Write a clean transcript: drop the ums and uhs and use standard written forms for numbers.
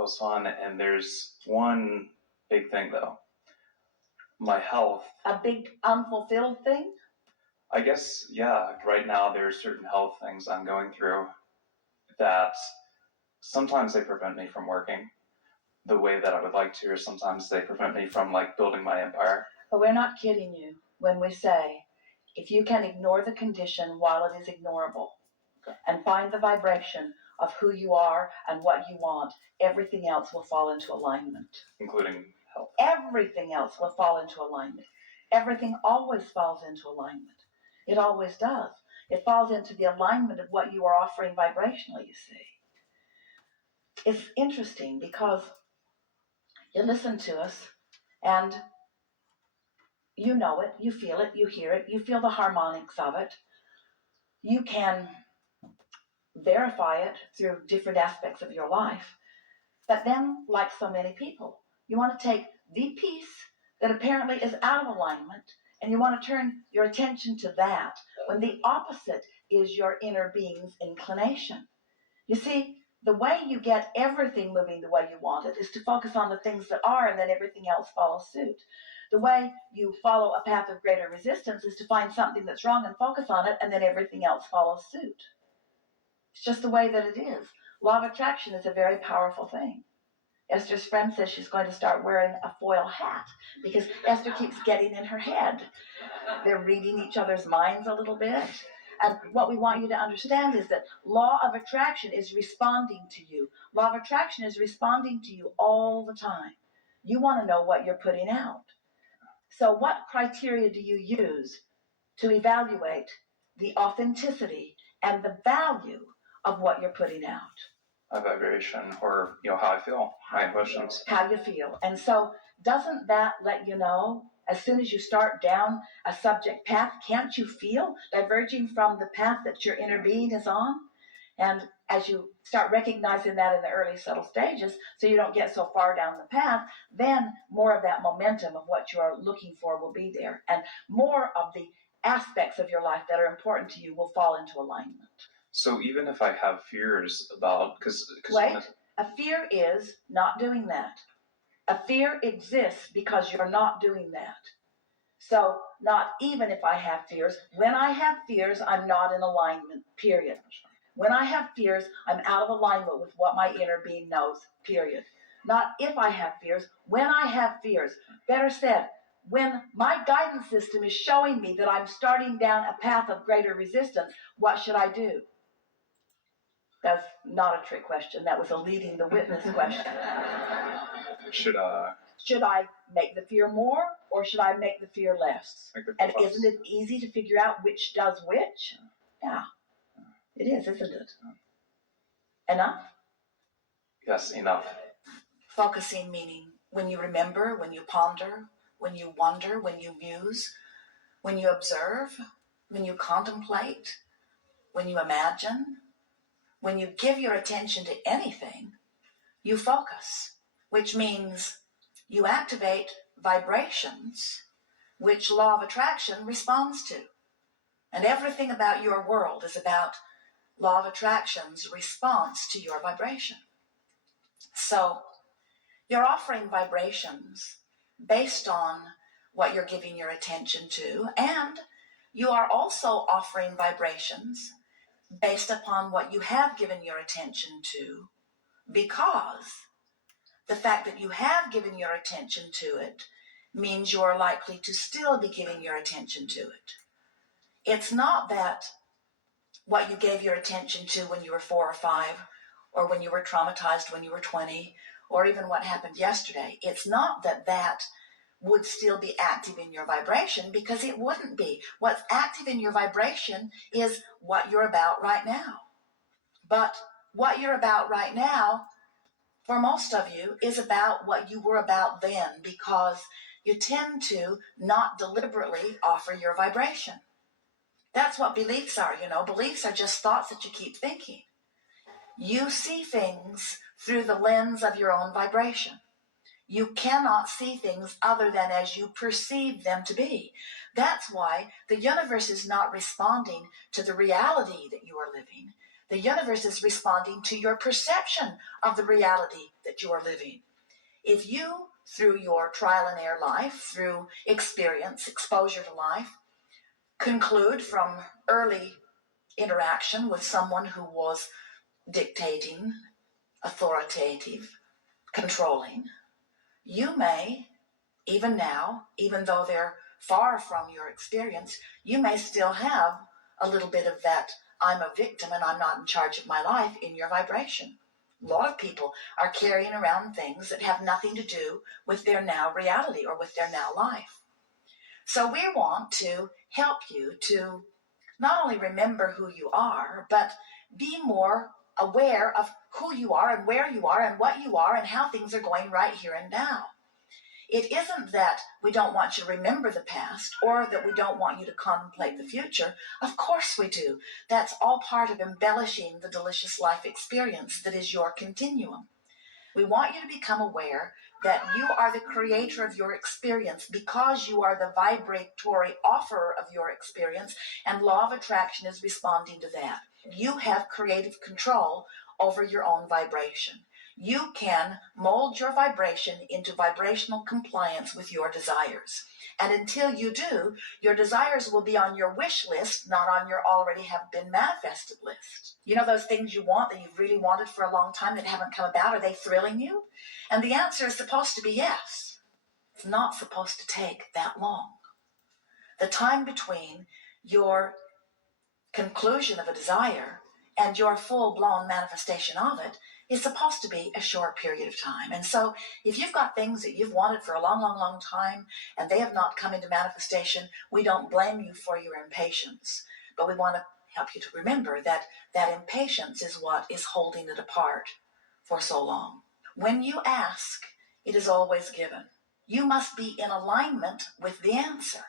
was fun, and there's one big thing though. My health. A big unfulfilled thing? I guess, yeah, right now there's certain health things I'm going through that sometimes they prevent me from working the way that I would like to, or sometimes they prevent me from like building my empire. But we're not kidding you when we say, if you can ignore the condition while it is ignorable, okay, and find the vibration of who you are and what you want, everything else will fall into alignment. Including health. Everything else will fall into alignment. Everything always falls into alignment. It always does. It falls into the alignment of what you are offering vibrationally, you see. It's interesting because you listen to us and you know it, you feel it, you hear it, you feel the harmonics of it. You can verify it through different aspects of your life. But then, like so many people, you want to take the piece that apparently is out of alignment and you want to turn your attention to that when the opposite is your inner being's inclination. You see, the way you get everything moving the way you want it is to focus on the things that are, and then everything else follows suit. The way you follow a path of greater resistance is to find something that's wrong and focus on it, and then everything else follows suit. It's just the way that it is. Law of attraction is a very powerful thing. Esther's friend says she's going to start wearing a foil hat because Esther keeps getting in her head. They're reading each other's minds a little bit. And what we want you to understand is that law of attraction is responding to you. Law of attraction is responding to you all the time. You want to know what you're putting out. So what criteria do you use to evaluate the authenticity and the value of what you're putting out? A vibration, or how I feel, my emotions. How you feel. And so doesn't that let you know, as soon as you start down a subject path, can't you feel diverging from the path that your inner being is on? And as you start recognizing that in the early subtle stages, so you don't get so far down the path, then more of that momentum of what you are looking for will be there. And more of the aspects of your life that are important to you will fall into alignment. So even if I have fears about, Wait, a fear is not doing that. A fear exists because you're not doing that. So not even if I have fears. When I have fears, I'm not in alignment, period. When I have fears, I'm out of alignment with what my inner being knows, period. Not if I have fears, when I have fears. Better said, when my guidance system is showing me that I'm starting down a path of greater resistance, what should I do? That's not a trick question. That was a leading the witness question. Should I make the fear more, or should I make the fear less? And isn't it easy to figure out which does which? Yeah, it is, isn't it? Enough? Yes, enough. Focusing meaning when you remember, when you ponder, when you wonder, when you muse, when you observe, when you contemplate, when you imagine. When you give your attention to anything, you focus, which means you activate vibrations, which law of attraction responds to. And everything about your world is about law of attraction's response to your vibration. So you're offering vibrations based on what you're giving your attention to, and you are also offering vibrations based upon what you have given your attention to, because the fact that you have given your attention to it means you're likely to still be giving your attention to it. It's not that what you gave your attention to when you were 4 or 5, or when you were traumatized when you were 20, or even what happened yesterday. It's not that that would still be active in your vibration, because it wouldn't be. What's active in your vibration is what you're about right now. But what you're about right now, for most of you, is about what you were about then, because you tend to not deliberately offer your vibration. That's what beliefs are, Beliefs are just thoughts that you keep thinking. You see things through the lens of your own vibration. You cannot see things other than as you perceive them to be. That's why the universe is not responding to the reality that you are living. The universe is responding to your perception of the reality that you are living. If you, through your trial and error life, through experience, exposure to life, conclude from early interaction with someone who was dictating, authoritative, controlling, you may, even now, even though they're far from your experience, you may still have a little bit of that I'm a victim and I'm not in charge of my life in your vibration. A lot of people are carrying around things that have nothing to do with their now reality or with their now life. So we want to help you to not only remember who you are, but be more aware of who you are and where you are and what you are and how things are going right here and now. It isn't that we don't want you to remember the past or that we don't want you to contemplate the future. Of course we do. That's all part of embellishing the delicious life experience that is your continuum. We want you to become aware that you are the creator of your experience because you are the vibratory offerer of your experience, and law of attraction is responding to that. You have creative control over your own vibration. You can mold your vibration into vibrational compliance with your desires. And until you do, your desires will be on your wish list, not on your already have been manifested list. You know those things you want that you've really wanted for a long time that haven't come about? Are they thrilling you? And the answer is supposed to be yes. It's not supposed to take that long. The time between your conclusion of a desire and your full-blown manifestation of it is supposed to be a short period of time. And so if you've got things that you've wanted for a long, long, long time and they have not come into manifestation, we don't blame you for your impatience. But we want to help you to remember that that impatience is what is holding it apart for so long. When you ask, it is always given. You must be in alignment with the answer.